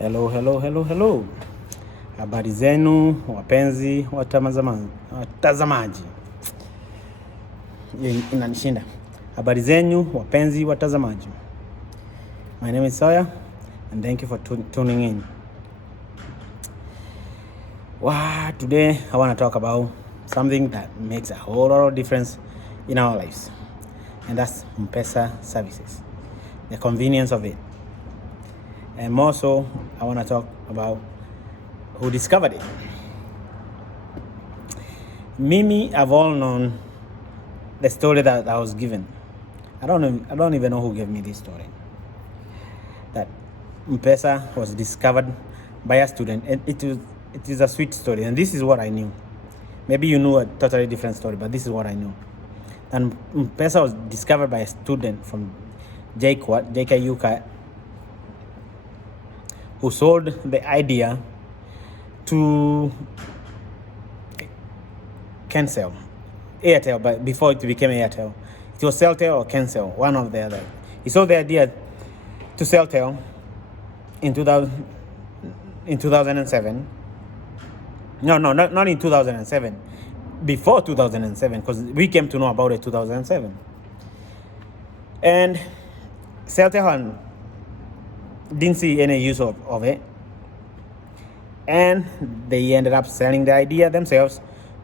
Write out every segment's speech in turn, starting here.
Hello. Habari zenu wapenzi watazamaji. Inanishinda. Habari zenu wapenzi watazamaji. My name is Sawyer and thank you for tuning in. Today I want to talk about something that makes a whole lot of difference in our lives. And that's M-pesa services. The convenience of it. And more so, I want to talk about who discovered it. Mimi, I've all known the story that I was given. I don't even know who gave me this story. That M-pesa was discovered by a student. And it is a sweet story. And this is what I knew. Maybe you knew a totally different story, but this is what I knew. And M-pesa was discovered by a student from JKUK, who sold the idea to Cancel, Airtel, but before it became Airtel. It was Celtel or Cancel, one of the other. He sold the idea to Celtel in 2007. No, not in 2007. Before 2007, because we came to know about it in 2007. And Celtel didn't see any use of it, and they ended up selling the idea themselves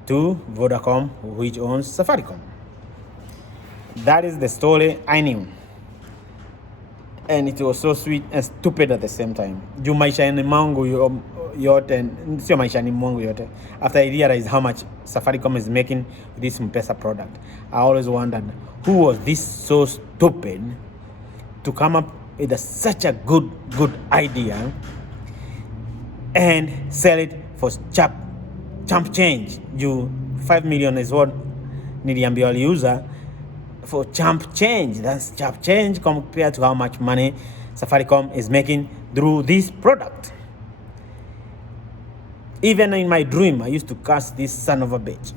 to Vodacom, which owns Safaricom. That is the story I knew, and it was so sweet and stupid at the same time. Juu maishani mwangu yote, sio maishani mwangu yote, after I realized how much Safaricom is making with this M-pesa product, I always wondered, who was this so stupid to come up with such a good idea and sell it for chump change. You 5 million is what niliambia waliuza for chump change. That's chump change compared to how much money Safaricom is making through this product. Even in my dream, I used to curse this son of a bitch.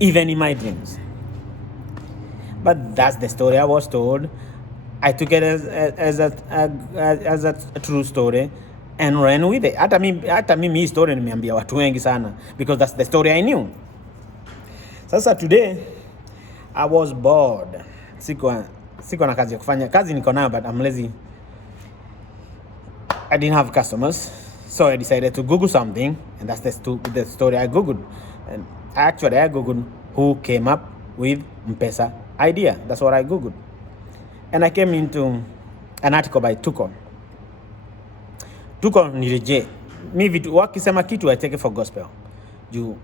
Even in my dreams. But that's the story I was told. I took it as a true story and ran with it. Hata mimi story nimeambia watu wengi sana, because that's the story I knew. Sasa today I was bored. Siko na kazi ya kufanya. Kazi niko nayo, but I'm lazy. I didn't have customers, so I decided to Google something, and that's the story I Googled. And actually I Googled who came up with M-pesa idea. That's what I Googled. And I came into an article by Ouko. Ouko ni reje. Mi vitu wakisema kitu I take it for gospel. Juu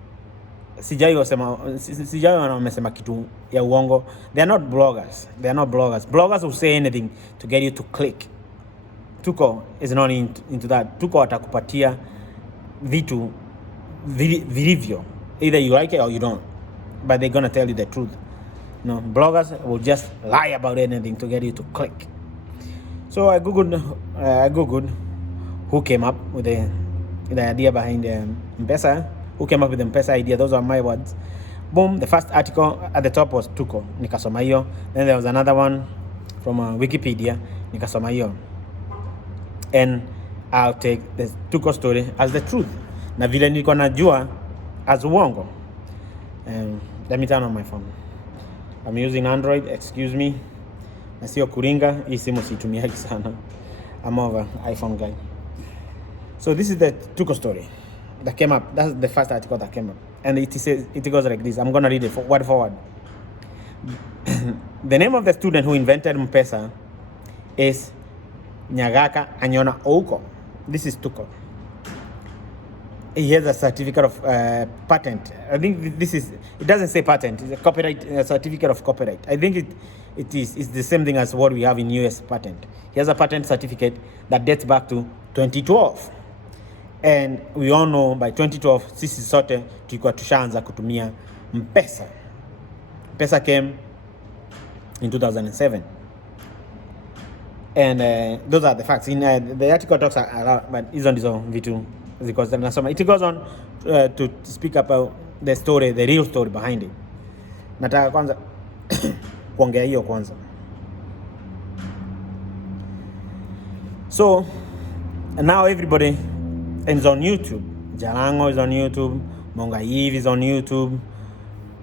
sijai wamesema kitu ya uongo. They are not bloggers. Bloggers will say anything to get you to click. Ouko is not into that. Ouko atakupatia vitu vilivyo. Either you like it or you don't. But they're gonna tell you the truth. No, bloggers will just lie about anything to get you to click. So I googled who came up with the idea behind the M-pesa. Who came up with the M-pesa idea? Those are my words. Boom! The first article at the top was Ouko. Nikasoma hiyo. Then there was another one from Wikipedia. Nikasoma hiyo. And I'll take the Ouko story as the truth. Na vile nilikuwa najua as uongo. Let me turn on my phone. I'm using Android, excuse me. Na sio kuringa, hii simu situmiagi sana. I'm more of an iPhone guy. So this is the Ouko story that came up. That's the first article that came up. And it goes like this. I'm going to read it word for word. The name of the student who invented M-pesa is Nyagaka Anyona Ouko. This is Ouko. He has a certificate of patent. I think it doesn't say patent. It's a certificate of copyright. I think it's the same thing as what we have in US patent. He has a patent certificate that dates back to 2012. And we all know by 2012, sisi sote tulikuwa tushaanza kutumia M-pesa. M-pesa came in 2007. And those are the facts. In the article talks a lot, but hizo ndizo vitu. It goes on to speak about the real story behind it. Nataka kwanza kuongea hiyo kwanza. So And now everybody is on YouTube. Jalango is on YouTube, Mongaiv is on YouTube,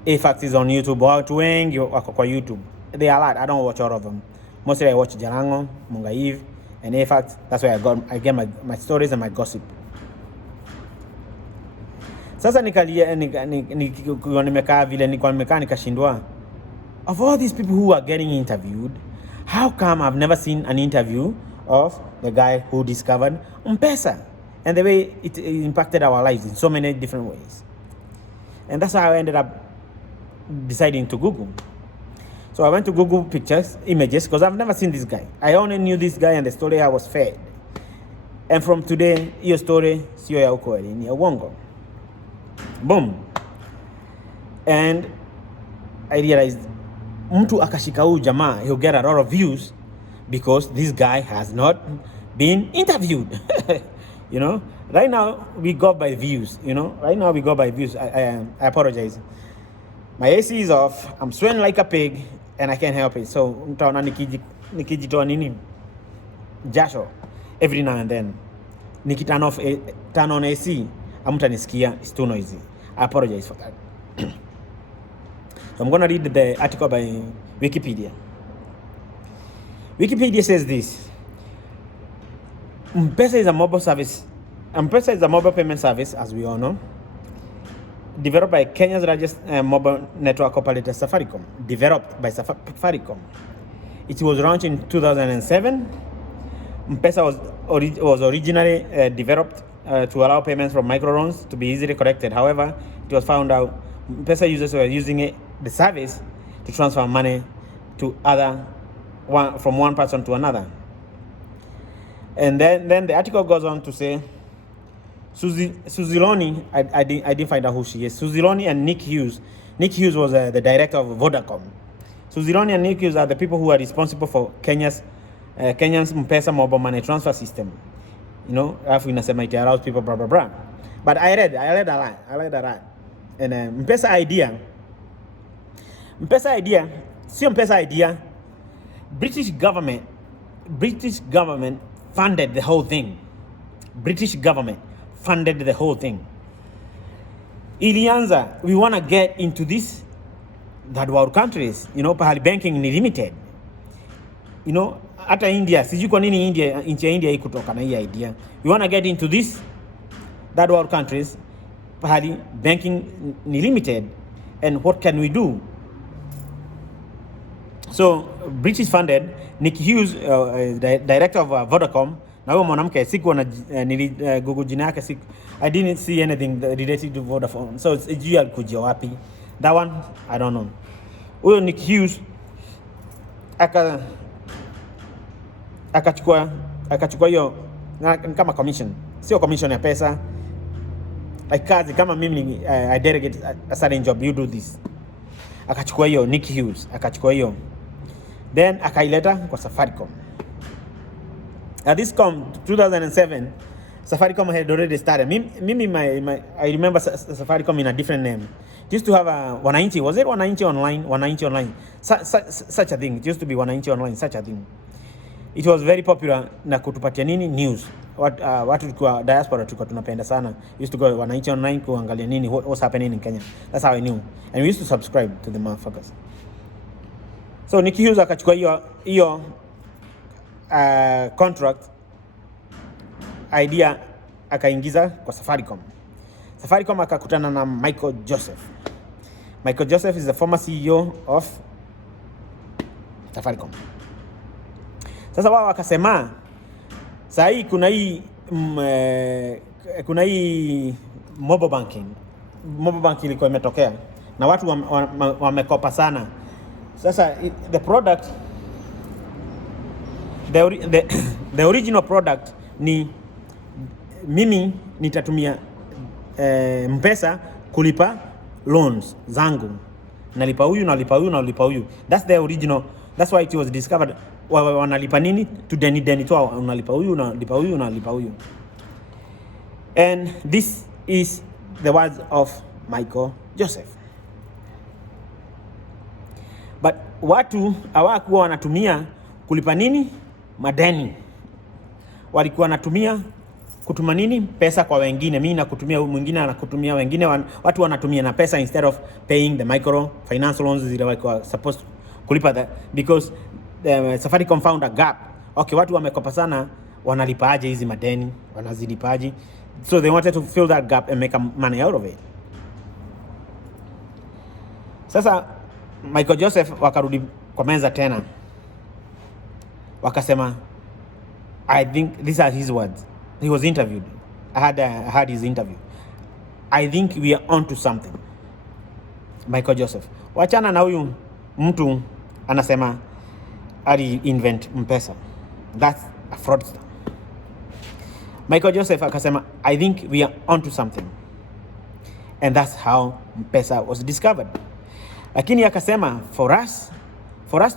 Afax is on YouTube, watu wengi wako kwa YouTube. They are a lot. I don't watch all of them. Mostly I watch Jalango, Mongaiv, and Afax. That's where I get my stories and my gossip. Sasa nimekaa vile nikashindwa. Of all these people who are getting interviewed, how come I've never seen an interview of the guy who discovered M-pesa and the way it impacted our lives in so many different ways? And that's how I ended up deciding to Google. So I went to Google pictures, images, because I've never seen this guy. I only knew this guy and the story I was fed. And from today, your story, sio ya ukweli, ni ya uongo. Boom. And I realized, mtu akashika huyu jamaa, he'll get a lot of views because this guy has not been interviewed. You know, right now we go by views. You know, right now we go by views. I apologize. My AC is off. I'm sweating like a pig, and I can't help it. So mtaona nikijitoa nini jasho every now and then. Turn on AC, amtanisikia. It's too noisy. I apologize for that. So I'm going to read the article by Wikipedia. Wikipedia says this. M-pesa is a mobile service. M-pesa is a mobile payment service, as we all know, developed by Kenya's largest mobile network operator, Safaricom. Developed by Safaricom. It was launched in 2007. M-pesa was originally developed to allow payments from microloans to be easily collected. However, it was found out M-pesa users were using the service to transfer money to from one person to another. And then the article goes on to say, Suziloni, I didn't find out who she is. Suziloni and Nick Hughes. Nick Hughes was the director of Vodacom. Suziloni and Nick Hughes are the people who are responsible for Kenya's M-pesa mobile money transfer system. You know, after inasema it allows people blah blah blah. But I read a lot. And M-pesa idea, see M-pesa idea, British government funded the whole thing. Ilianza, we want to get into this third world countries, you know, pahali banking ni limited. You know, hata India, sijui kwa nini nchi ya India ikutoka na hii idea. We want to get into this third world countries, pahali banking ni limited, and what can we do? So British funded. Nick Hughes, director of Vodacom, na huyo mwanamke sikuwa Google jina yake, I didn't see anything related to Vodafone, so it's alikuja wapi that one, I don't know. Huyo Nick Hughes akachukua hiyo kama commission, sio commission ya pesa, like kazi kama mimi I delegate a certain job, you do this. Akachukua hiyo Nick Hughes, akachukua hiyo, then akaileta kwa Safaricom. At this 2007, Safaricom had already started. I remember Safaricom in a different name. It used to have a Wananchi. Was it Wananchi Online? Wananchi Online. Such a thing. It used to be Wananchi Online. Such a thing. It was very popular na kutupatia nini news. Watu tulikuwa diaspora tulikuwa tunapenda sana. Used to go Wananchi Online kuangalia nini what's happening in Kenya. That's how I knew. And we used to subscribe to the motherfuckers. So Nick Hughes akachukua hiyo contract idea akaingiza kwa Safaricom. Safaricom akakutana na Michael Joseph. Michael Joseph is the former CEO of Safaricom. Sasa wao wakasema saa hii kuna hii mobile banking. Mobile banking ilikuwa imetokea na watu wamekopa sana. Sasa the product, the original product ni mimi nitatumia M-pesa kulipa loans zangu, nalipa huyu. That's the original. That's why it was discovered. Wanalipa nini to deni tu, unalipa huyu. And this is the words of Michael Joseph. But watu hawakuwa wanatumia kulipa nini madeni, walikuwa wanatumia kutuma nini pesa kwa wengine, mimi nakutumia, mwingine anakutumia, wengine watu wanatumia na pesa instead of paying the micro finance loans zile walikuwa supposed kulipa because the Safaricom found a gap. Okay, watu wamekopa sana, wanalipaje hizi madeni, wanazilipaje? So they wanted to fill that gap and make money out of it. Sasa Michael Joseph wakarudi kwa meza tena, wakasema, I think these are his words. He was interviewed. I had his interview. I think we are onto something. Michael Joseph. Wachana na huyu mtu anasema ali invent Mpesa. That's a fraudster. Michael Joseph akasema, I think we are onto something. And that's how Mpesa was discovered. Lakini akasema for us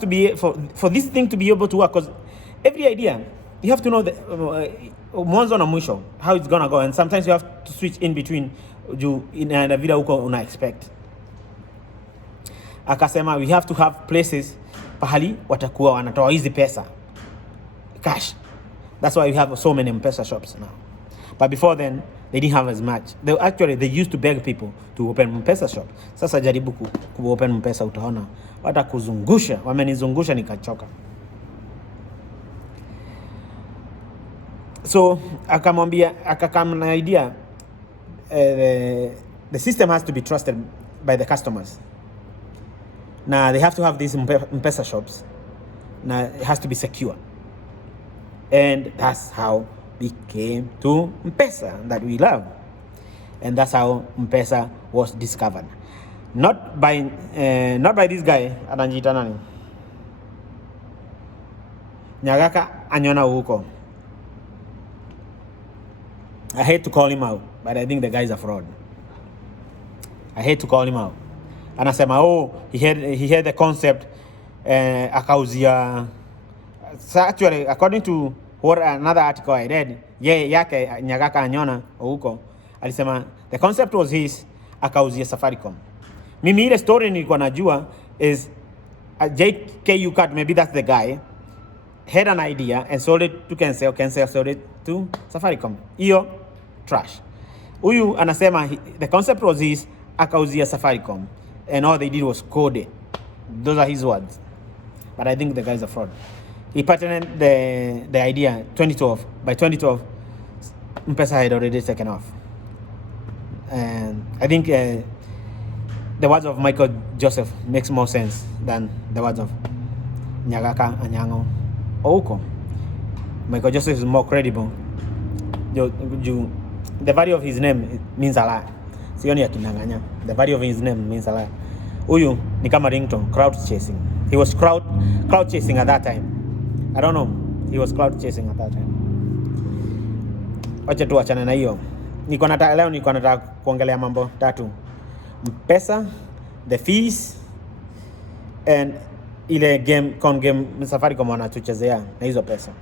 to be for this thing to be able to work, because every idea you have to know the mwanzo na mwisho, how it's gonna go, and sometimes you have to switch in between na vile uko una expect. Akasema we have to have places pahali watakuwa wanatoa hizi pesa cash. That's why we have so many M-pesa shops now. But before then they didn't have as much. They used to beg people to open M-pesa shop. Sasa jaribu ku open M-pesa, utaona watakuzungusha. Wamenizungusha nikachoka. So akamwambia, akakam na idea, the system has to be trusted by the customers. Now they have to have these M-pesa shops. Now it has to be secure. And that's how we came to M-pesa that we love. And that's how M-pesa was discovered. Not by this guy, anajita nani? Nyagaka anyona Ouko. I hate to call him out, but I think the guy is a fraud. I hate to call him out. Anasema, oh, he had the concept, akauzia. So actually, according to what another article I read, yake Nyagaka anyona Ouko, alisema the concept was his, akauzia Safaricom. Mimi ile story nilikuwa najua is JKU card, maybe that's the guy, had an idea and sold it to Kensel sold it to Safaricom. Iyo trash. Huyu anasema the concept was his, akauzia Safaricom, and all they did was code it. Those are his words. But I think the guy is a fraud. He patented the idea 2012. By 2012, M-pesa had already taken off. And I think the words of Michael Joseph makes more sense than the words of Nyagaka Anyango Ouko. Michael Joseph is more credible. The value of his name means a lot. Sioni akinanganya. The value of his name means a lot. Huyu ni kama ringtone, crowd chasing. He was crowd chasing at that time. I don't know. He was cloud chasing at that time. Wacha tu achana na hiyo. Leo niko nataka kuongelea mambo tatu. M-pesa, the fees, and ile game Safaricom wanatuchezea na hizo pesa.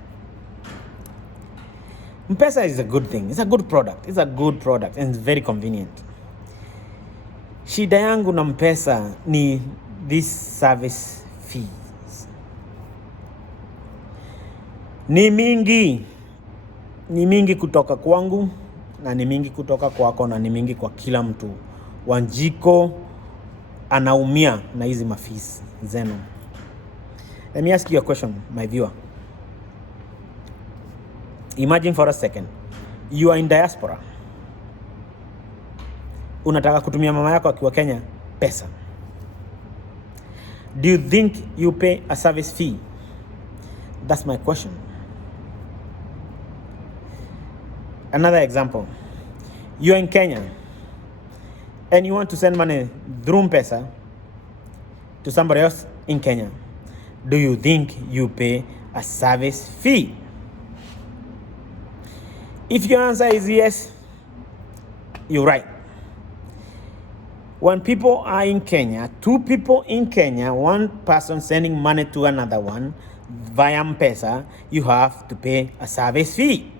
M-pesa is a good thing. It's a good product. It's a good product and it's very convenient. Shida yangu na M-pesa ni this service fees. Ni mingi kutoka kwangu na ni mingi kutoka kwako na ni mingi kwa kila mtu. Wanjiko anaumia na hizi mafees zenu. Let me ask you a question, my viewer. Imagine for a second, you are in diaspora. Unataka kutumia mama yako akiwa Kenya pesa. Do you think you pay a service fee? That's my question. Another example. You're in Kenya and you want to send money through M-pesa to somebody else in Kenya. Do you think you pay a service fee? If your answer is yes, you're right. When people are in Kenya, two people in Kenya, one person sending money to another one via M-pesa, you have to pay a service fee.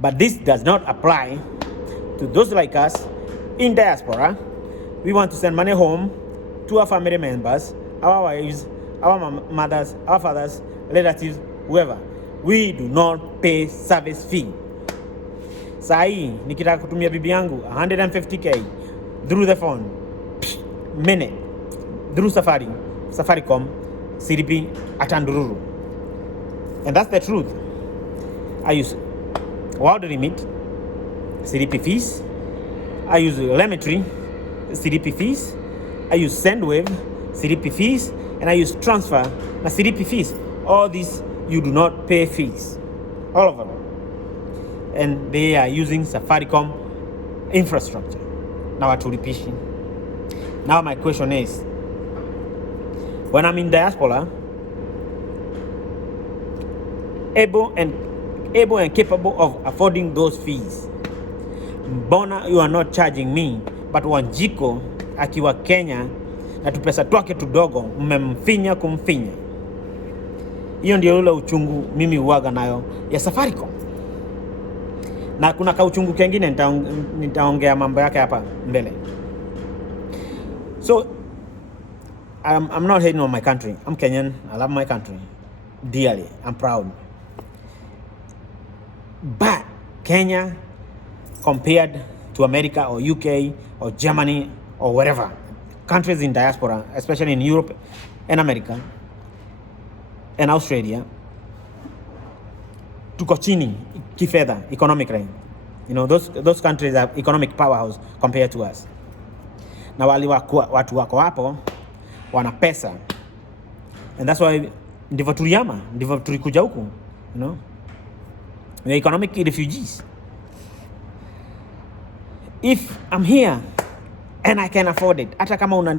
But this does not apply to those like us in diaspora. We want to send money home to our family members, our wives, our mothers, our fathers, relatives, whoever. we do not pay service fee. Saa hii nikitaka kutumia bibi yangu 150k through the phone minute through Safaricom CDP atandururu, and that's the truth. I use World Remit CDP fees, I use Telemetry CDP fees, I use Sendwave CDP fees, and I use Transfer na CDP fees. All these you do not pay fees, all of them, and they are using Safaricom infrastructure. Now watulipishi. Now my question is, when I'm in diaspora, able and capable of affording those fees, mbona you are not charging me, but Wanjiko akiwa Kenya na tupesa twake tudogo mmemfinya kumfinya? Hiyo ndio ule uchungu mimi uwaga nayo ya Safaricom. Na kuna kauchungu kengine nitaongea mambo yake hapa mbele. So I'm not hating on my country. I'm Kenyan. I love my country dearly. I'm proud. But Kenya, compared to America or UK or Germany or wherever, countries in diaspora, especially in Europe and America and Australia, tuko chini kifedha economically. You know, those countries are economic powerhouse compared to us. Na watu wako hapo wana pesa, and that's why ndivyo tuliyama, ndivyo tulikuja huku, you know, we're economic refugees. If I'm here and I can afford it, hata kama una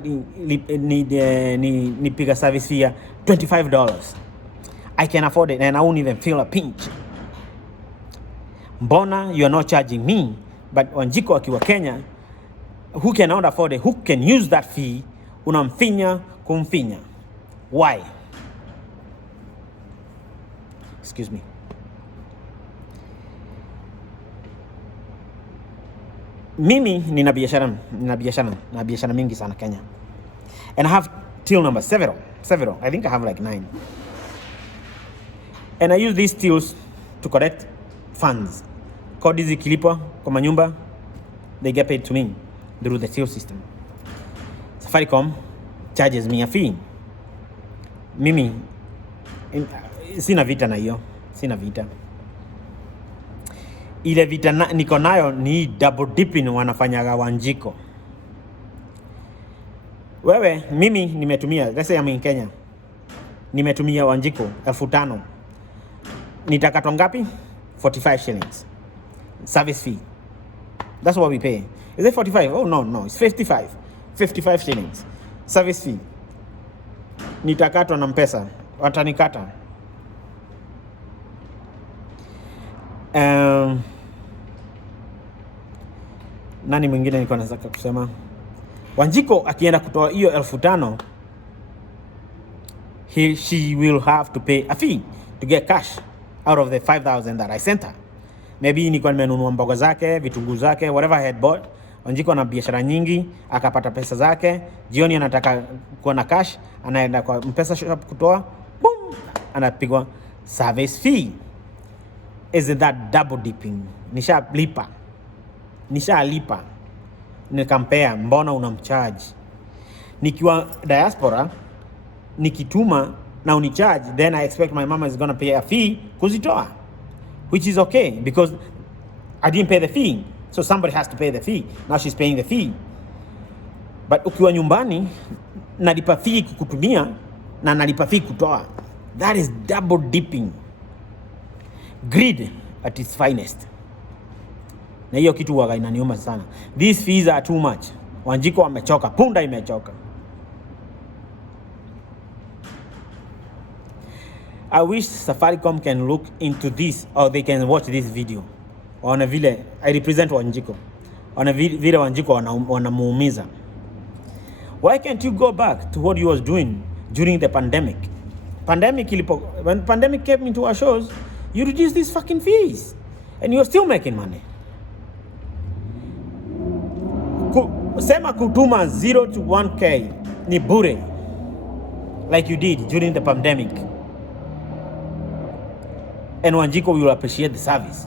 nipiga service fee $25, I can afford it and I won't even feel a pinch. Mbona you are not charging me, but Wanjiko akiwa Kenya, who cannot afford it, who can use that fee, unamfinya kumfinya? Why? Excuse me. Mimi nina biashara mingi sana Kenya, and I have till number several. I think I have like 9, and I use these tills to collect funds. Kodi zikilipwa kwa manyumba, they get paid to me through the till system. Safaricom charges me a fee. Mimi sina vita na hiyo, sina vita. Ile vita niko nayo ni double dipping wanafanyaga Wanjiko. Wewe, mimi nimetumia, let's say I'm in Kenya, nimetumia Wanjiko 5,000. Nitakatwa ngapi? 45 shillings service fee. That's what we pay. Is it 45? Oh no, it's 55 shillings service fee. Nitakatwa na Mpesa, watanikata. Nani mwingine nilikuwa nataka kusema? Wanjiko akienda kutoa hiyo 5,000, she will have to pay a fee to get cash out of the 5,000 that I sent her. Maybe nilikuwa nimenunua mboga zake, vitunguu zake, whatever I had bought. Wanjiko na biashara nyingi, akapata pesa zake, jioni anataka kuwa na cash, anaenda kwa Mpesa shop kutoa, boom, anapigwa service fee. Isn't that double dipping? Nishalipa. Nikampea, mbona unamcharge? Nikiwa diaspora, nikituma na unicharge, then I expect my mama is going to pay a fee kuzitoa, which is okay because I didn't pay the fee. So somebody has to pay the fee. Now she's paying the fee. But ukiwa nyumbani, nalipa fee kukutumia na nalipa fee kutoa. That is double dipping. Greed at its finest. Na hiyo kitu waga inaniuma sana. These fees are too much. Wanjiko wamechoka, punda imechoka. I wish Safaricom can look into this, or they can watch this video. Wana vile I represent Wanjiko. Wana vile Wanjiko wanamuumiza. Why can't you go back to what you was doing during the pandemic? When pandemic came into our shows, you reduced these fucking fees and you're still making money. Sema kutuma 0 to 1K ni bure, like you did during the pandemic. and Wanjiko will appreciate the service,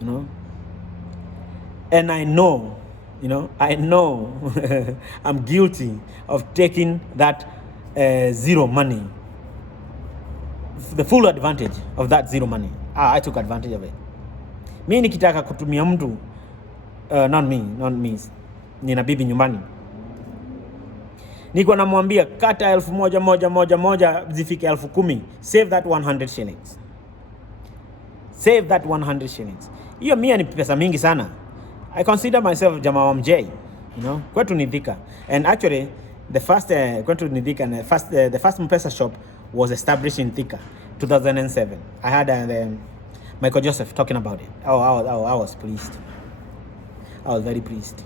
you know. And I know, you know, I'm guilty of taking that zero money, the full advantage of that zero money. I took advantage of it. Mi nikitaka kutumia mtu, not me, nina bibi nyumbani, niko namwambia kata 1,000 zifike 10,000, save that 100 shillings. Save that 100 shillings. Hiyo mia ni pesa mingi sana. I consider myself jamaa wa mjei, you know. Kwetu ni Thika. And actually, the first kwetu ni Thika, and the first M-pesa shop was established in Thika, 2007. I had Michael Joseph talking about it. I was pleased. I was very pleased.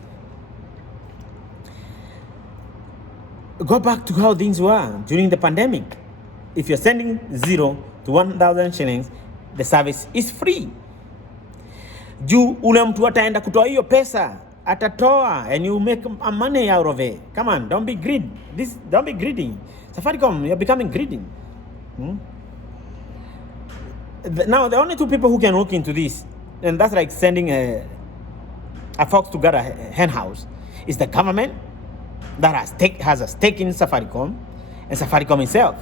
Go back to how things were during the pandemic. If you're sending 0 to 1,000 shillings, the service is free. Juu ule mtu ataenda kutoa hiyo pesa, atatoa, and you make a money out of it. Come on, don't be greedy. Don't be greedy. Safaricom, you're becoming greedy. Now, the only two people who can look into this, and that's like sending a fox to gather a hen house, is the government that has a stake in Safaricom, and Safaricom itself.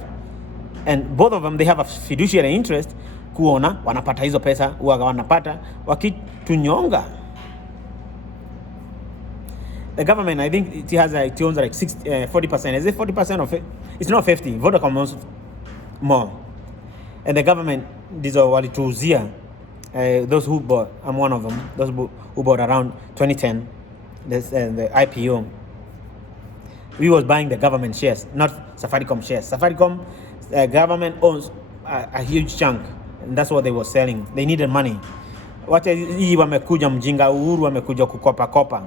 And both of them, they have a fiduciary interest kuona wanapata hizo pesa, huwaga wanapata wakitunyonga. The government, I think it owns like 40%. Is it 40% of it? It's not 50. Vodacom owns more. And the government, these are walituuzia, those who bought, I'm one of them, those who bought around 2010, the IPO. We was buying the government shares, not Safaricom shares. Safaricom, government owns a huge chunk, and that's what they were selling. They needed money. Wacha hii wamekuja mjinga, Uhuru wamekuja kukopa.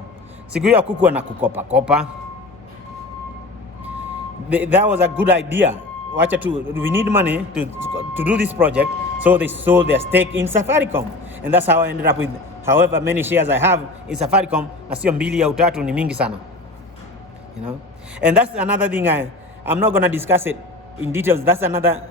Siku hiyo kuku na kukopa. That was a good idea. We need money to do this project, so they sold their stake in Safaricom, and that's how I ended up with however many shares I have in Safaricom. Na sio 2 au 3, ni mingi sana, you know. And that's another thing I'm not gonna discuss it in details. That's another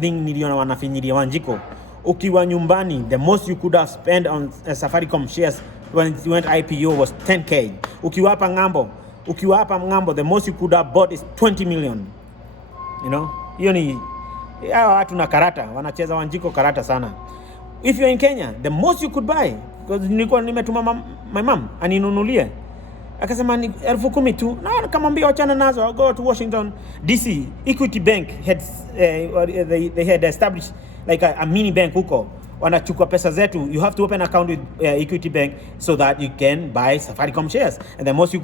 thing niliona wanafinyiria Wanjiko. Ukiwa nyumbani, the most you could have spent on Safaricom shares when it went IPO was 10K. Ukiwa hapa ngambo, the most you could have bought is 20 million. You know, hiyo ni hawa watu na karata, wanacheza Wanjiko karata sana. If you're in Kenya, the most you could buy, because nilikuwa nimetuma my mom aninunulie, akasema ni 10,000 tu, na nikamwambia achana nazo, I'll go to Washington DC. Equity Bank had they had established like a mini bank huko, wanachukua pesa zetu. You have to open an account with Equity Bank so that you can buy Safaricom shares, and the most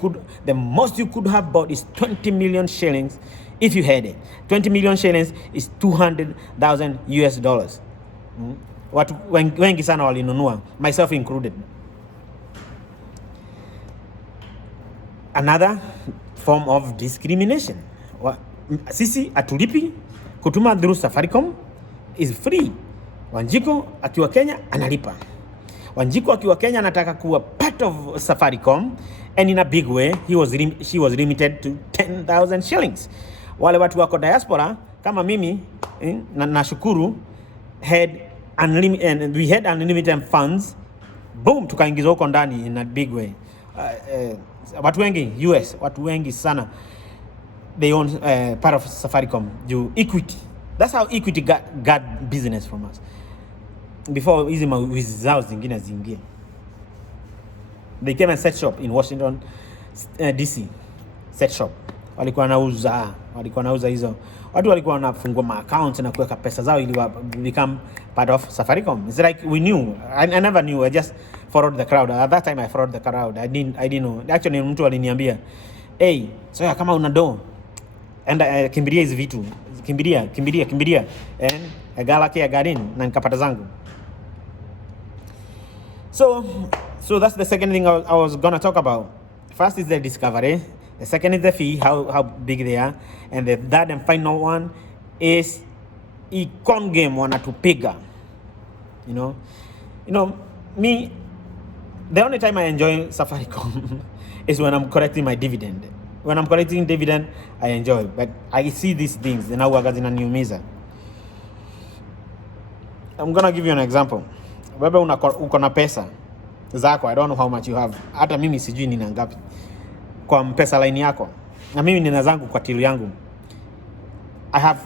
you could have bought is 20 million shillings if you had it. 20 million shillings is $200,000. Watu wengi sana walinunua, myself included. Another form of discrimination. Sisi atulipi kutuma through Safaricom is free. Wanjiko akiwa Kenya analipa. Wanjiko akiwa Kenya anataka kuwa part of Safaricom, and in a big way she was limited to 10,000 shillings. Wale watu wako diaspora kama mimi nashukuru we had unlimited funds. Boom, tukaingizwa huko ndani in a big way. Watu wengi US, watu wengi sana, they own part of Safaricom. Equity. That's how Equity got business from us. Before hizi mawizi zao zingine zingie. They came and set shop in Washington DC. Set shop. Walikuwa nauza hizo. Watu walikuwa wanafungua accounts na kuweka pesa zao ili become part of Safaricom. It's like we knew. I never knew. I just followed the crowd. At that time I followed the crowd. I didn't know. Actually mtu aliniambia, "Hey, so kama una do, enda kimbilia hizi vitu. Kimbilia." And I got in na nikapata zangu. So that's the second thing I was going to talk about. First is the discovery. The second is the fee, how big they are. And the third and final one is econ game wanatupiga. You know, me, the only time I enjoy Safaricom is when I'm collecting my dividend. When I'm collecting dividend, I enjoy. But I see these things, na huwaga zinaniumiza. I'm gonna give you an example. Wewe uko na pesa zako, I don't know how much you have. Hata mimi sijui nina ngapi kwa mpesa line yako, na mimi nina zangu kwa till yangu. I have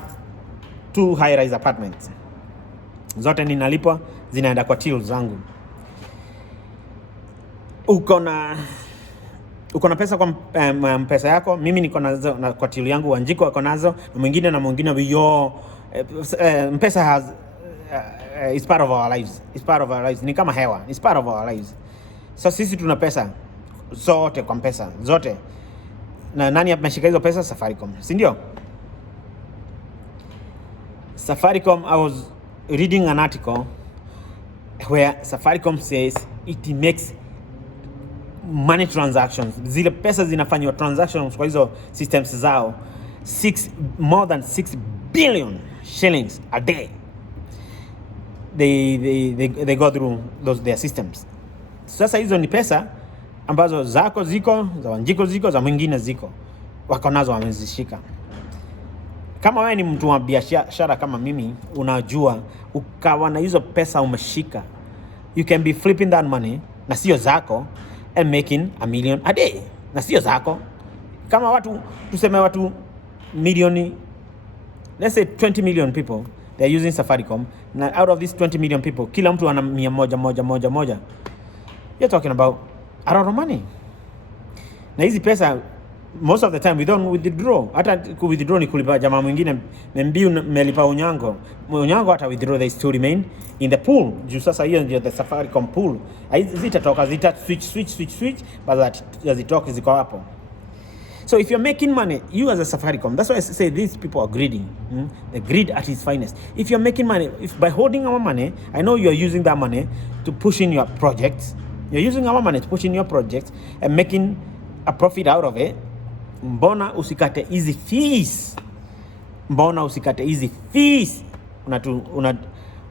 2 high rise apartments, zote ninalipwa, zinaenda kwa till zangu. Uko na pesa kwa mpesa yako, mimi niko nazo kwa till yangu, Wanjiko ako nazo, na mwingine yo mpesa has it's part of our lives. It's part of our lives. Ni kama hewa. It's part of our lives. So sisi tuna pesa zote kwa mpesa zote, na nani ameshika hizo pesa? Safaricom, si ndio? Safaricom, I was reading an article where Safaricom says it makes money transactions, zile pesa zinafanywa transactions kwa hizo systems zao, more than 6 billion shillings a day. They go through their systems. Sasa hizo ni pesa ambazo zako ziko, za Wanjiko ziko, za mwingine ziko, wako nazo, wamezishika. Kama wewe ni mtu wa biashara kama mimi, unajua ukawa na hizo pesa umeshika, you can be flipping that money na sio zako and making $1 million a day na sio zako. Kama watu tuseme watu milioni, let's say 20 million people, they're using Safaricom. Now out of these 20 million people, kila mtu ana 100. You're talking about a lot of money. Na hizi pesa most of the time we don't withdraw. Hata withdraw ni kulipa jamaa mwingine, mbi umelipa unyango hata withdraw, they still remain in the pool. Juu sasa hiyo ndio the Safaricom pool. Zitatoka, switch but zitoke ziko hapo. So if you're making money, you as a Safaricom, that's why I say these people are greedy. The greed at its finest. If you're making money, by holding our money, I know you're using that money to push in your projects. You're using our money to push in your projects and making a profit out of it. Mbona usikate easy fees?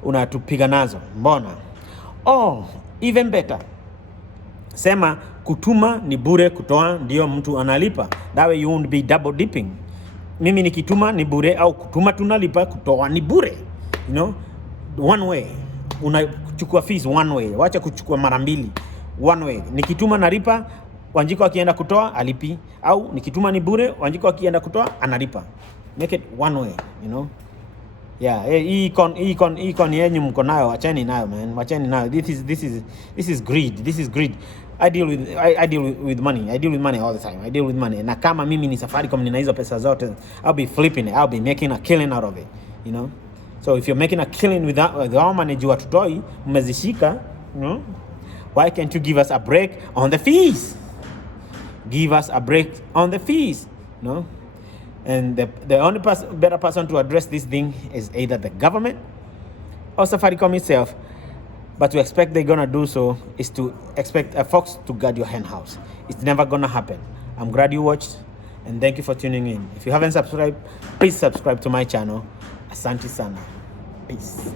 Unatupiga nazo. Mbona? Oh, even better. Sema kutuma ni bure, kutoa ndio mtu analipa. That way you won't be double dipping. Mimi nikituma ni bure, au kutuma tunalipa, kutoa ni bure. You know? One way. Unachukua fees one way. Wacha kuchukua mara mbili. One way. Nikituma nalipa, Wanjiko akienda kutoa alipi, au nikituma ni bure, Wanjiko akienda kutoa analipa. Make it one way, you know? Yeah, hii icon yenyu mko nayo, acheni nayo man. Acheni nayo. This is greed. I deal with money. I deal with money all the time. I deal with money. Na kama mimi ni Safaricom nina hizo pesa zote, I'll be flipping it. I'll be making a killing out of it, you know? So if you're making a killing with our money, jua tutoi, mmezishika, you know? Why can't you give us a break on the fees? Give us a break on the fees, you know? And the only better person to address this thing is either the government or Safaricom itself. But to expect they're going to do so is to expect a fox to guard your hen house. It's never going to happen. I'm glad you watched, and thank you for tuning in. If you haven't subscribed, please subscribe to my channel. Asante sana. Peace.